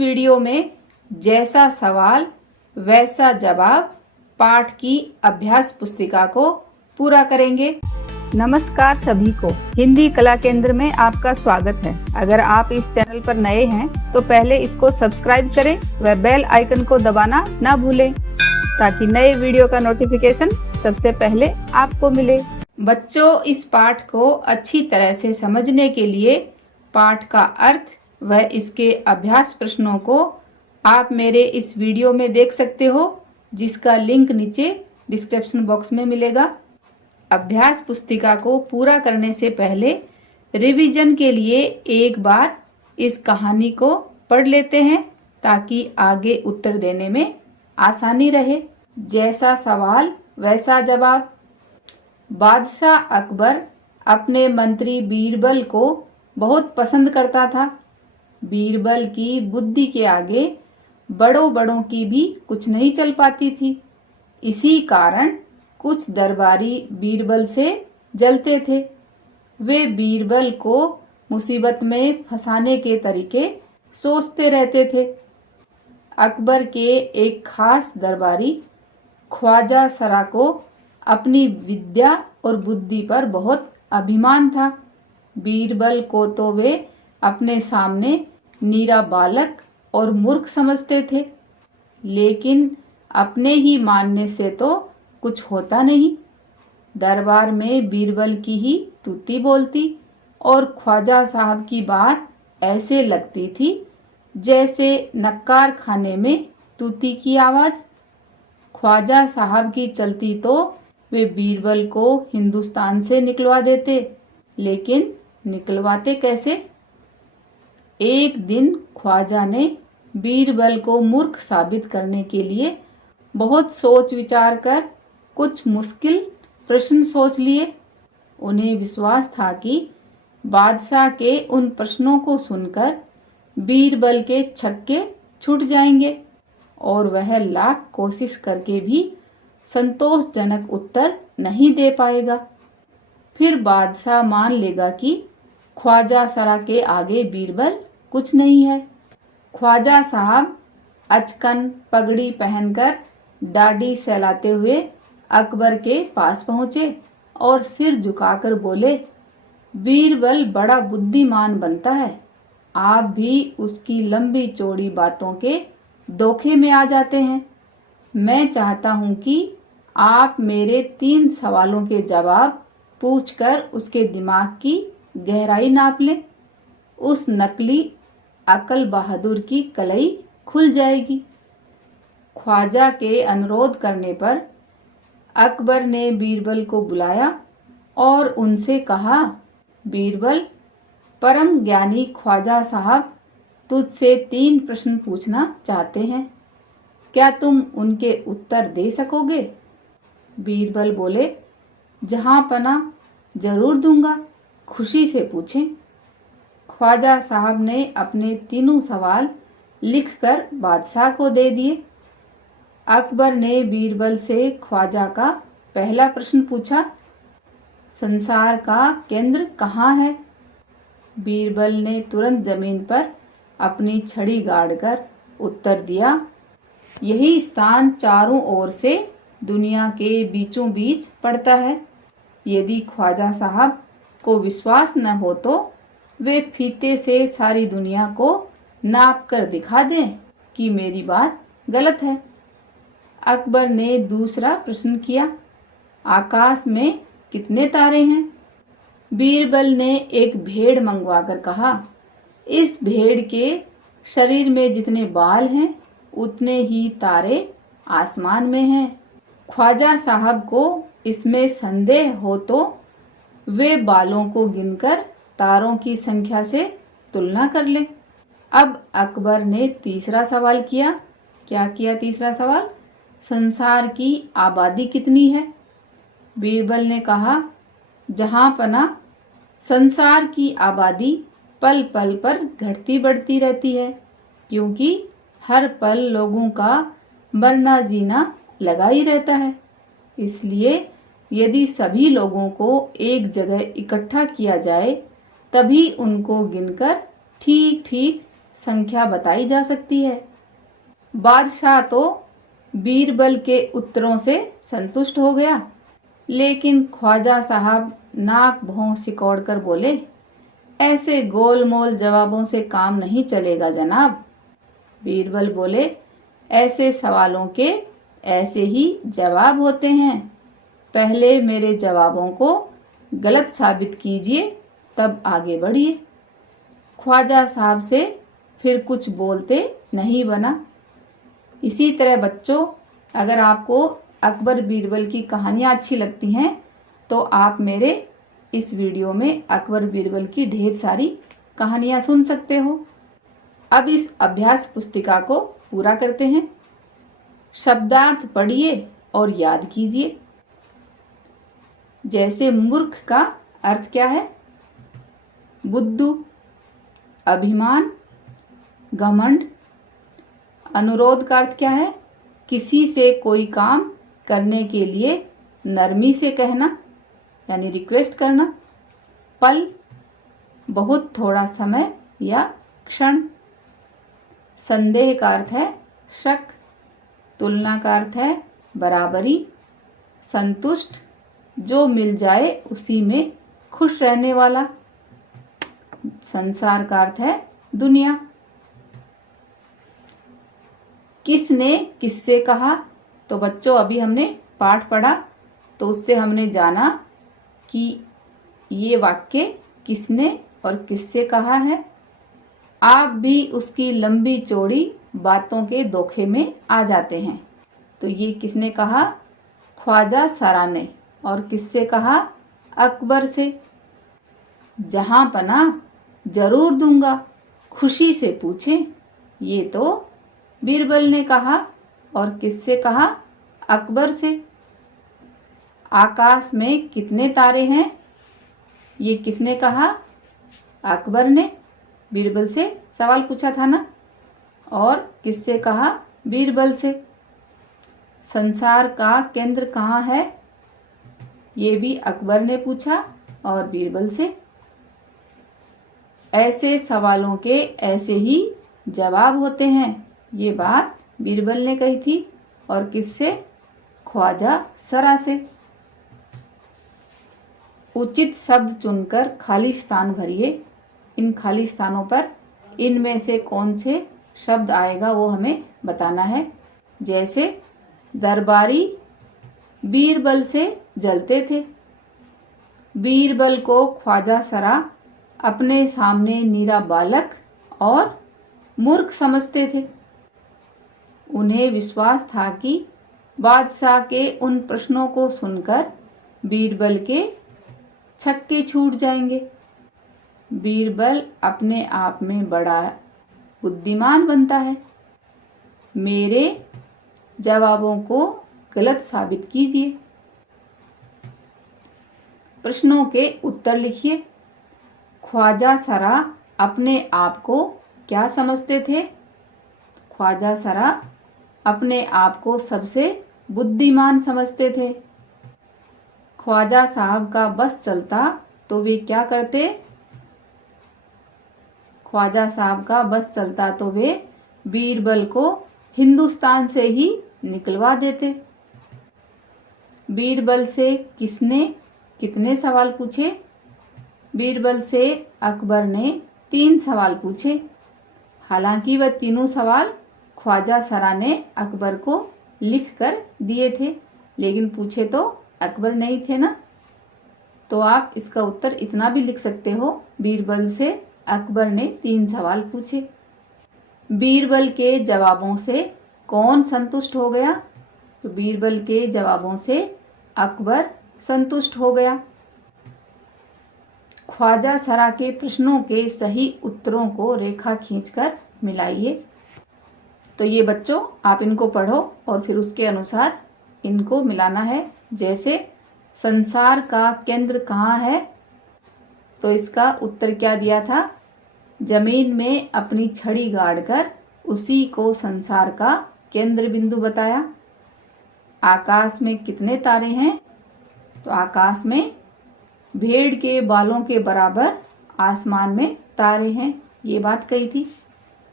Video में जैसा सवाल वैसा जवाब पाठ की अभ्यास पुस्तिका को पूरा करेंगे। नमस्कार सभी को, हिंदी कला केंद्र में आपका स्वागत है। अगर आप इस चैनल पर नए हैं तो पहले इसको सब्सक्राइब करें व बेल आइकन को दबाना ना भूलें ताकि नए वीडियो का नोटिफिकेशन सबसे पहले आपको मिले। बच्चों, इस पाठ को अच्छी तरह से समझने के लिए पाठ का अर्थ व इसके अभ्यास प्रश्नों को आप मेरे इस वीडियो में देख सकते हो, जिसका लिंक नीचे डिस्क्रिप्शन बॉक्स में मिलेगा। अभ्यास पुस्तिका को पूरा करने से पहले रिवीजन के लिए एक बार इस कहानी को पढ़ लेते हैं ताकि आगे उत्तर देने में आसानी रहे। जैसा सवाल वैसा जवाब। बादशाह अकबर अपने मंत्री बीरबल को बहुत पसंद करता था। बीरबल की बुद्धि के आगे बड़ों बड़ों की भी कुछ नहीं चल पाती थी। इसी कारण कुछ दरबारी बीरबल से जलते थे। वे बीरबल को मुसीबत में फंसाने के तरीके सोचते रहते थे। अकबर के एक खास दरबारी ख्वाजा सरा को अपनी विद्या और बुद्धि पर बहुत अभिमान था। बीरबल को तो वे अपने सामने नीरा बालक और मूर्ख समझते थे, लेकिन अपने ही मानने से तो कुछ होता नहीं। दरबार में बीरबल की ही तूती बोलती और ख्वाजा साहब की बात ऐसे लगती थी जैसे नक्कार खाने में तूती की आवाज। ख्वाजा साहब की चलती तो वे बीरबल को हिंदुस्तान से निकलवा देते, लेकिन निकलवाते कैसे? एक दिन ख्वाजा ने बीरबल को मूर्ख साबित करने के लिए बहुत सोच विचार कर कुछ मुश्किल प्रश्न सोच लिए। उन्हें विश्वास था कि बादशाह के उन प्रश्नों को सुनकर बीरबल के छक्के छूट जाएंगे और वह लाख कोशिश करके भी संतोषजनक उत्तर नहीं दे पाएगा। फिर बादशाह मान लेगा कि ख्वाजा सरा के आगे बीरबल कुछ नहीं है। ख्वाजा साहब अचकन पगड़ी पहनकर दाढ़ी सहलाते हुए अकबर के पास पहुंचे और सिर झुकाकर बोले, बीरबल बड़ा बुद्धिमान बनता है, आप भी उसकी लंबी चौड़ी बातों के धोखे में आ जाते हैं। मैं चाहता हूं कि आप मेरे 3 सवालों के जवाब पूछकर उसके दिमाग की गहराई नाप लें। उस नकली अकल बहादुर की कलई खुल जाएगी। ख्वाजा के अनुरोध करने पर अकबर ने बीरबल को बुलाया और उनसे कहा, बीरबल, परम ज्ञानी ख्वाजा साहब तुझसे 3 प्रश्न पूछना चाहते हैं, क्या तुम उनके उत्तर दे सकोगे? बीरबल बोले, जहां पना जरूर दूंगा, खुशी से पूछें। ख्वाजा साहब ने अपने 3 सवाल लिखकर बादशाह को दे दिए। अकबर ने बीरबल से ख्वाजा का पहला प्रश्न पूछा, संसार का केंद्र कहाँ है? बीरबल ने तुरंत जमीन पर अपनी छड़ी गाड़कर उत्तर दिया, यही स्थान चारों ओर से दुनिया के बीचों बीच पड़ता है। यदि ख्वाजा साहब को विश्वास न हो तो वे फीते से सारी दुनिया को नाप कर दिखा दें कि मेरी बात गलत है। अकबर ने दूसरा प्रश्न किया, आकाश में कितने तारे हैं? बीरबल ने एक भेड़ मंगवाकर कहा, इस भेड़ के शरीर में जितने बाल हैं उतने ही तारे आसमान में हैं। ख्वाजा साहब को इसमें संदेह हो तो वे बालों को गिनकर तारों की संख्या से तुलना कर लें। अब अकबर ने तीसरा सवाल किया। क्या किया तीसरा सवाल? संसार की आबादी कितनी है? बीरबल ने कहा, जहां पना संसार की आबादी पल पल पर घटती बढ़ती रहती है, क्योंकि हर पल लोगों का मरना जीना लगा ही रहता है। इसलिए यदि सभी लोगों को एक जगह इकट्ठा किया जाए तभी उनको गिनकर ठीक ठीक संख्या बताई जा सकती है। बादशाह तो बीरबल के उत्तरों से संतुष्ट हो गया, लेकिन ख्वाजा साहब नाक भौं सिकोड़ कर बोले, ऐसे गोलमोल जवाबों से काम नहीं चलेगा जनाब। बीरबल बोले, ऐसे सवालों के ऐसे ही जवाब होते हैं। पहले मेरे जवाबों को गलत साबित कीजिए, तब आगे बढ़िए। ख्वाजा साहब से फिर कुछ बोलते नहीं बना। इसी तरह बच्चों, अगर आपको अकबर बीरबल की कहानियाँ अच्छी लगती हैं तो आप मेरे इस वीडियो में अकबर बीरबल की ढेर सारी कहानियाँ सुन सकते हो। अब इस अभ्यास पुस्तिका को पूरा करते हैं। शब्दार्थ पढ़िए और याद कीजिए। जैसे मूर्ख का अर्थ क्या है? बुद्धू, अभिमान, घमंड। अनुरोध का अर्थ क्या है? किसी से कोई काम करने के लिए नरमी से कहना, यानी रिक्वेस्ट करना। पल, बहुत थोड़ा समय या क्षण। संदेह का अर्थ है शक। तुलना का अर्थ है बराबरी। संतुष्ट, जो मिल जाए उसी में खुश रहने वाला। संसार का अर्थ है दुनिया। किसने किससे कहा? तो बच्चों, अभी हमने पाठ पढ़ा तो उससे हमने जाना कि ये वाक्य किसने और किससे कहा है। आप भी उसकी लंबी चौड़ी बातों के धोखे में आ जाते हैं। तो ये किसने कहा? ख्वाजा सरा ने। और किससे कहा? अकबर से। जहां पना जरूर दूंगा, खुशी से पूछें। ये तो बीरबल ने कहा। और किससे कहा? अकबर से। आकाश में कितने तारे हैं? ये किसने कहा? अकबर ने। बीरबल से सवाल पूछा था ना। और किससे कहा? बीरबल से। संसार का केंद्र कहाँ है? ये भी अकबर ने पूछा और बीरबल से। ऐसे सवालों के ऐसे ही जवाब होते हैं। ये बात बीरबल ने कही थी। और किससे? ख्वाजा सरा से। उचित शब्द चुनकर खाली स्थान भरिए। इन खाली स्थानों पर इनमें से कौन से शब्द आएगा वो हमें बताना है। जैसे दरबारी बीरबल से जलते थे। बीरबल को ख्वाजा सरा अपने सामने नीरा बालक और मूर्ख समझते थे। उन्हें विश्वास था कि बादशाह के उन प्रश्नों को सुनकर बीरबल के छक्के छूट जाएंगे। बीरबल अपने आप में बड़ा बुद्धिमान बनता है। मेरे जवाबों को गलत साबित कीजिए। प्रश्नों के उत्तर लिखिए। ख्वाजा सरा अपने आप को क्या समझते थे? ख्वाजा सरा अपने आप को सबसे बुद्धिमान समझते थे। ख्वाजा साहब का बस चलता तो वे क्या करते? ख्वाजा साहब का बस चलता तो वे बीरबल को हिंदुस्तान से ही निकलवा देते। बीरबल से किसने कितने सवाल पूछे? बीरबल से अकबर ने 3 सवाल पूछे। हालांकि वह तीनों सवाल ख्वाजा सरा ने अकबर को लिख कर दिए थे, लेकिन पूछे तो अकबर नहीं थे ना। तो आप इसका उत्तर इतना भी लिख सकते हो, बीरबल से अकबर ने 3 सवाल पूछे। बीरबल के जवाबों से कौन संतुष्ट हो गया? तो बीरबल के जवाबों से अकबर संतुष्ट हो गया। ख्वाजा सरा के प्रश्नों के सही उत्तरों को रेखा खींचकर मिलाइए। तो ये बच्चों, आप इनको पढ़ो और फिर उसके अनुसार इनको मिलाना है। जैसे संसार का केंद्र कहाँ है? तो इसका उत्तर क्या दिया था? जमीन में अपनी छड़ी गाड़कर उसी को संसार का केंद्र बिंदु बताया। आकाश में कितने तारे हैं? तो आकाश में भेड़ के बालों के बराबर आसमान में तारे हैं, ये बात कही थी।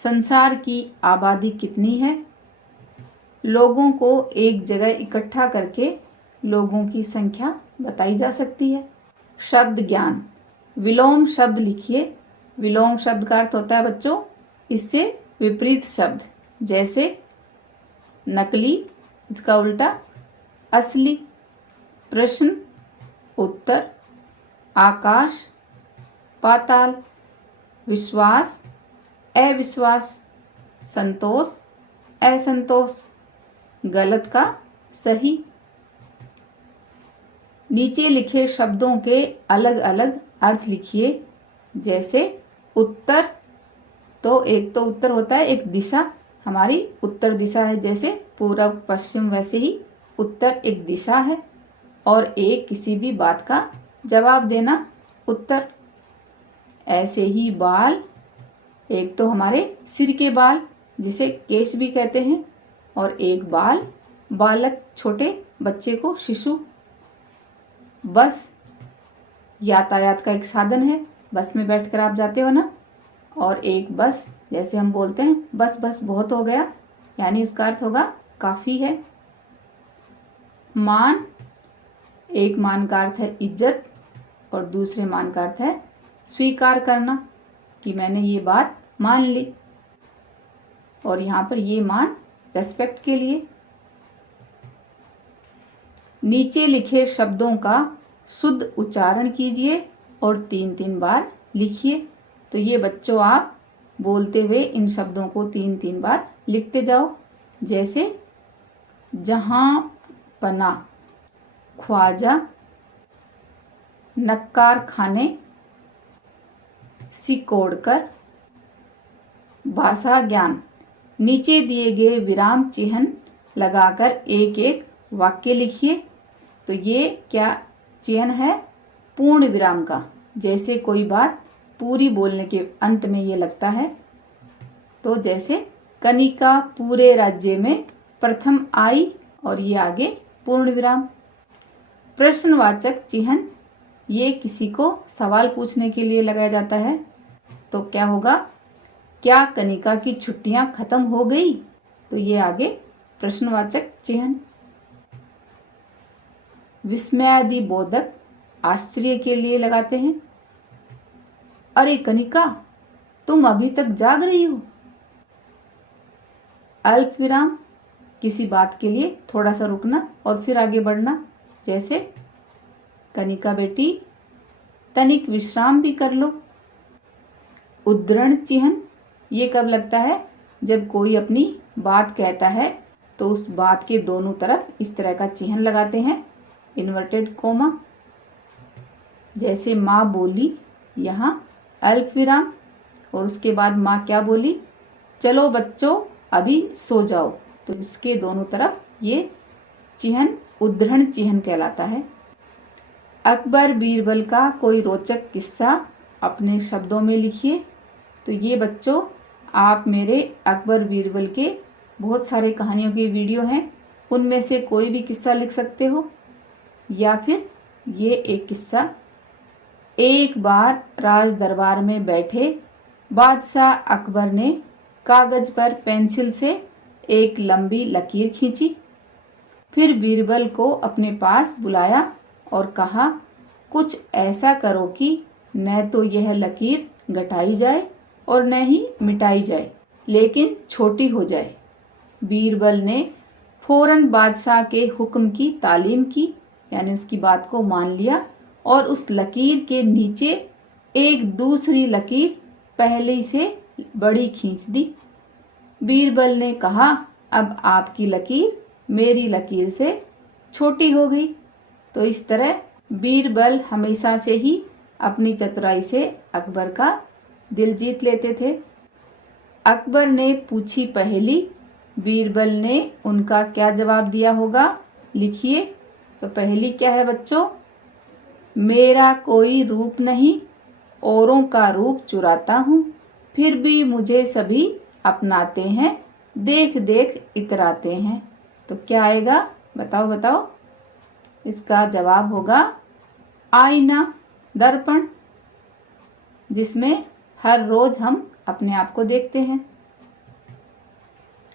संसार की आबादी कितनी है? लोगों को एक जगह इकट्ठा करके लोगों की संख्या बताई जा सकती है। शब्द ज्ञान, विलोम शब्द लिखिए। विलोम शब्द का अर्थ होता है बच्चों इससे विपरीत शब्द, जैसे नकली, इसका उल्टा असली। प्रश्न, उत्तर, आकाश, पाताल, विश्वास, अविश्वास, संतोष, असंतोष, गलत का सही। नीचे लिखे शब्दों के अलग अलग अर्थ लिखिए। जैसे उत्तर, तो एक तो उत्तर होता है एक दिशा, हमारी उत्तर दिशा है, जैसे पूरब पश्चिम, वैसे ही उत्तर एक दिशा है। और एक किसी भी बात का जवाब देना, उत्तर। ऐसे ही बाल, एक तो हमारे सिर के बाल जिसे केश भी कहते हैं, और एक बाल बालक, छोटे बच्चे को शिशु। बस यातायात का एक साधन है, बस में बैठकर आप जाते हो ना। और एक बस, जैसे हम बोलते हैं बस बस बहुत हो गया, यानी उसका अर्थ होगा काफी है। मान, एक मान का अर्थ है इज्जत और दूसरे मान का अर्थ है स्वीकार करना, कि मैंने ये बात मान ली। और यहाँ पर ये मान रेस्पेक्ट के लिए। नीचे लिखे शब्दों का शुद्ध उच्चारण कीजिए और 3-3 बार लिखिए। तो ये बच्चों आप बोलते हुए इन शब्दों को 3-3 बार लिखते जाओ। जैसे जहां पना, ख्वाजा, नक्कार खाने, सिकोड़कर, भाषा ज्ञान। नीचे दिए गए विराम चिन्ह लगाकर एक एक वाक्य लिखिए। तो ये क्या चिन्ह है? पूर्ण विराम का। जैसे कोई बात पूरी बोलने के अंत में ये लगता है, तो जैसे कनिका पूरे राज्य में प्रथम आई, और ये आगे पूर्ण विराम। प्रश्नवाचक चिन्ह, ये किसी को सवाल पूछने के लिए लगाया जाता है। तो क्या होगा? क्या कनिका की छुट्टियां खत्म हो गई? तो ये आगे प्रश्नवाचक चिन्ह। विस्मयादि बोधक, आश्चर्य के लिए लगाते हैं। अरे कनिका, तुम अभी तक जाग रही हो? अल्प विराम, किसी बात के लिए थोड़ा सा रुकना और फिर आगे बढ़ना। जैसे कनिका बेटी, तनिक विश्राम भी कर लो। उद्धरण चिन्ह, ये कब लगता है? जब कोई अपनी बात कहता है तो उस बात के दोनों तरफ इस तरह का चिन्ह लगाते हैं, इन्वर्टेड कोमा। जैसे माँ बोली, यहाँ अल्प विराम, और उसके बाद माँ क्या बोली? चलो बच्चों अभी सो जाओ। तो इसके दोनों तरफ ये चिन्ह उद्धरण चिन्ह कहलाता है। अकबर बीरबल का कोई रोचक किस्सा अपने शब्दों में लिखिए। तो ये बच्चों आप मेरे अकबर बीरबल के बहुत सारे कहानियों के वीडियो हैं, उनमें से कोई भी किस्सा लिख सकते हो। या फिर ये एक किस्सा, एक बार राज दरबार में बैठे बादशाह अकबर ने कागज पर पेंसिल से एक लंबी लकीर खींची। फिर बीरबल को अपने पास बुलाया और कहा, कुछ ऐसा करो कि न तो यह लकीर घटाई जाए और न ही मिटाई जाए, लेकिन छोटी हो जाए। बीरबल ने फौरन बादशाह के हुक्म की तालीम की, यानी उसकी बात को मान लिया, और उस लकीर के नीचे एक दूसरी लकीर पहले से बड़ी खींच दी। बीरबल ने कहा, अब आपकी लकीर मेरी लकीर से छोटी हो गई। तो इस तरह बीरबल हमेशा से ही अपनी चतुराई से अकबर का दिल जीत लेते थे। अकबर ने पूछी पहेली, बीरबल ने उनका क्या जवाब दिया होगा? लिखिए। तो पहेली क्या है बच्चों? मेरा कोई रूप नहीं, औरों का रूप चुराता हूँ, फिर भी मुझे सभी अपनाते हैं, देख देख इतराते हैं। तो क्या आएगा? बताओ बताओ। इसका जवाब होगा आईना, दर्पण, जिसमें हर रोज हम अपने आप को देखते हैं।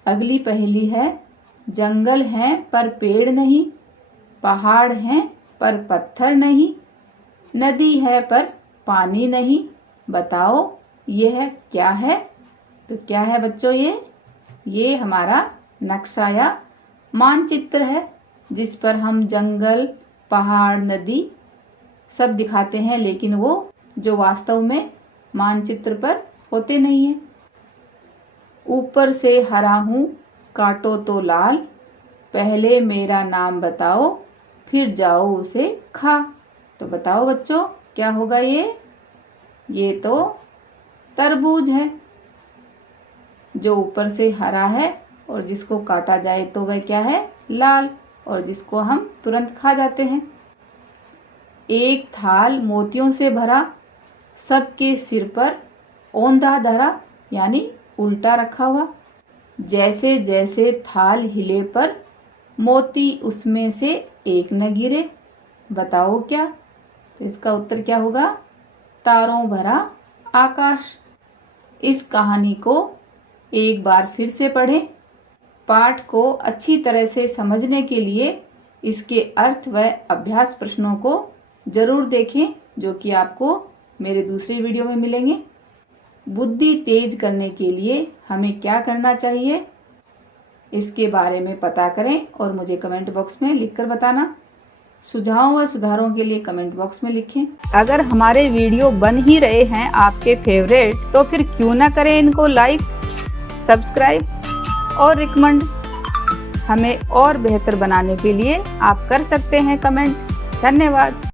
अगली पहेली है, जंगल हैं पर पेड़ नहीं, पहाड़ हैं पर पत्थर नहीं, नदी है पर पानी नहीं, बताओ यह क्या है। तो क्या है बच्चों ये हमारा नक्शा या मानचित्र है, जिस पर हम जंगल, पहाड़, नदी सब दिखाते हैं, लेकिन वो जो वास्तव में मानचित्र पर होते नहीं हैं। ऊपर से हरा हूँ, काटो तो लाल, पहले मेरा नाम बताओ, फिर जाओ उसे खा। तो बताओ बच्चों क्या होगा ये तो तरबूज है, जो ऊपर से हरा है और जिसको काटा जाए तो वह क्या है, लाल, और जिसको हम तुरंत खा जाते हैं। एक थाल मोतियों से भरा, सबके सिर पर औंधा धरा, यानी उल्टा रखा हुआ। जैसे जैसे थाल हिले पर मोती उसमें से एक न गिरे, बताओ क्या। तो इसका उत्तर क्या होगा, तारों भरा आकाश। इस कहानी को एक बार फिर से पढ़ें। पाठ को अच्छी तरह से समझने के लिए इसके अर्थ व अभ्यास प्रश्नों को जरूर देखें, जो कि आपको मेरे दूसरी वीडियो में मिलेंगे। बुद्धि तेज करने के लिए हमें क्या करना चाहिए, इसके बारे में पता करें और मुझे कमेंट बॉक्स में लिखकर बताना। सुझावों व सुधारों के लिए कमेंट बॉक्स में लिखें। अगर हमारे वीडियो बन ही रहे हैं आपके फेवरेट, तो फिर क्यों ना करें इनको लाइक, सब्सक्राइब और रिकमेंड। हमें और बेहतर बनाने के लिए आप कर सकते हैं कमेंट। धन्यवाद।